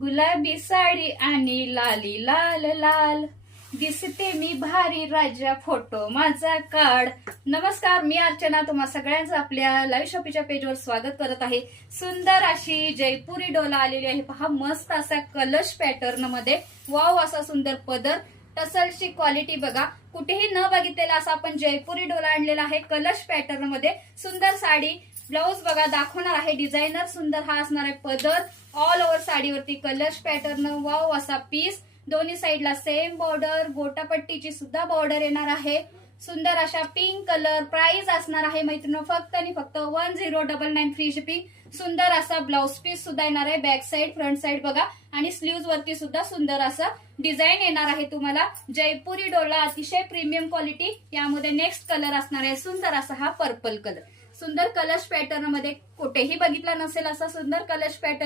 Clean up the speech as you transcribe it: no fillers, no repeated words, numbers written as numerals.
गुलाबी साडी आणि लाली लाल लाल दिसते मी भारी राजा फोटो माझा काढ। नमस्कार, मी अर्चना तुम्हा सगळ्यांचं आपल्या लाईव्ह शॉपीच्या पेजवर स्वागत करत आहे। सुंदर अशी जयपुरी डोला आलेली आहे पहा, मस्त असा कलश पॅटर्न मध्ये। वाव, असा सुंदर पदर, टसलची क्वालिटी बघा, कुठेही न बघितलेला असा आपण जयपुरी डोला आणलेला आहे कलश पॅटर्न मध्ये। सुंदर साडी, ब्लाउज बघा दाखवणार आहे डिझायनर, सुंदर हा असणार आहे पदर। ऑल ओव्हर साडीवरती कलश पॅटर्न, वाव असा पीस, दोन्ही साईडला सेम बॉर्डर, गोटापट्टीची सुद्धा बॉर्डर येणार आहे। सुंदर अशा पिंक कलर, प्राइस असणार आहे मैत्रिणी फक्त आणि फक्त 1099 फ्री शिपिंग। सुंदर असा ब्लाउज पीस सुद्धा येणार आहे, बॅक साइड फ्रंट साइड बघा, आणि स्लीव्ज वरती सुद्धा सुंदर असं डिझाईन येणार आहे तुम्हाला। जयपुरी डोला अतिशय प्रीमियम क्वालिटी। यामध्ये नेक्स्ट कलर असणार आहे सुंदर असा हा पर्पल कलर, सुंदर कलश पॅटर्न मध्ये, कुठेही बघितला नसेल असा सुंदर कलश पॅटर्न।